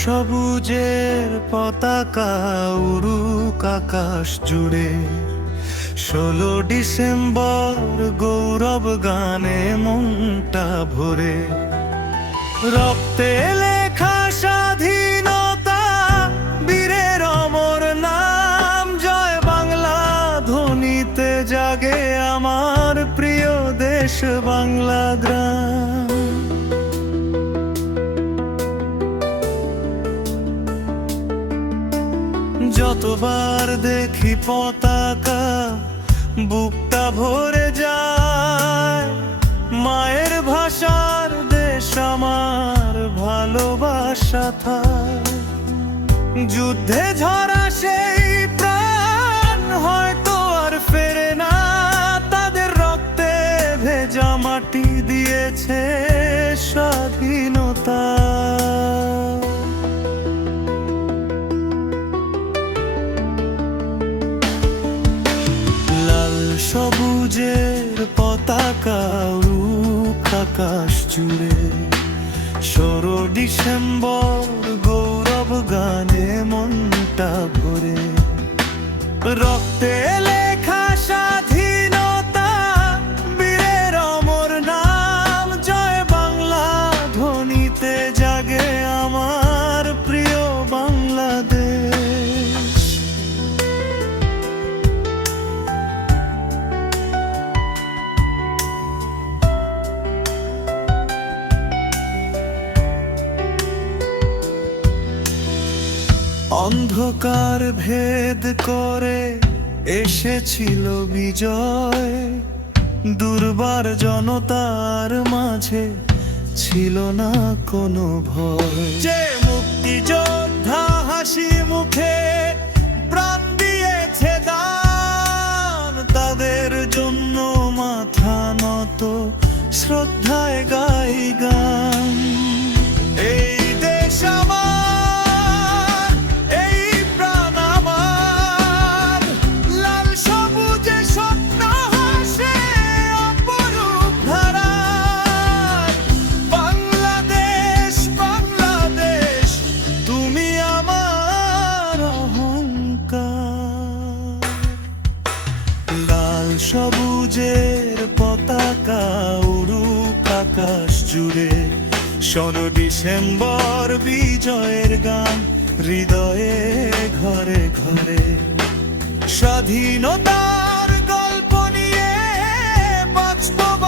সবুজের পতাকা উড়ুক আকাশ জুড়ে। ষোলো ডিসেম্বর গৌরব গানে মনটা ভরে। রক্তে লেখা স্বাধীনতা, বীরের অমর নাম। জয় বাংলা, ধ্বনিতে জাগে আমার প্রিয় দেশ বাংলা গ্রাম। যতবার দেখি পতাকা, বুকটা ভরে যায়। মায়ের ভাষার দেশ আমার ভালোবাসা থাক যুদ্ধে ঝরা সেই প্রাণ হয়তো আর ফেরে না। তাদের রক্তে ভেজা মাটি দিয়েছে স্বাধীনতা। সবুজের পতাকা রূপ আকাশ জুড়ে। ষোলো ডিসেম্বর অন্ধকার ভেদ করে এসেছিল বিজয়। দুর্বার জনতার মাঝে ছিল না কোনো ভয়। যে মুক্তি যোদ্ধা হাসি মুখে প্রাণ দিয়েছে দান, তাদের জন্য মাথা নত, শ্রদ্ধায় গাই গান। উরুপ আকাশ জুড়ে। শোনো ডিসেম্বর বিজয়ের গান হৃদয়ে ঘরে ঘরে। স্বাধীনতার গল্প নিয়ে বাঁচব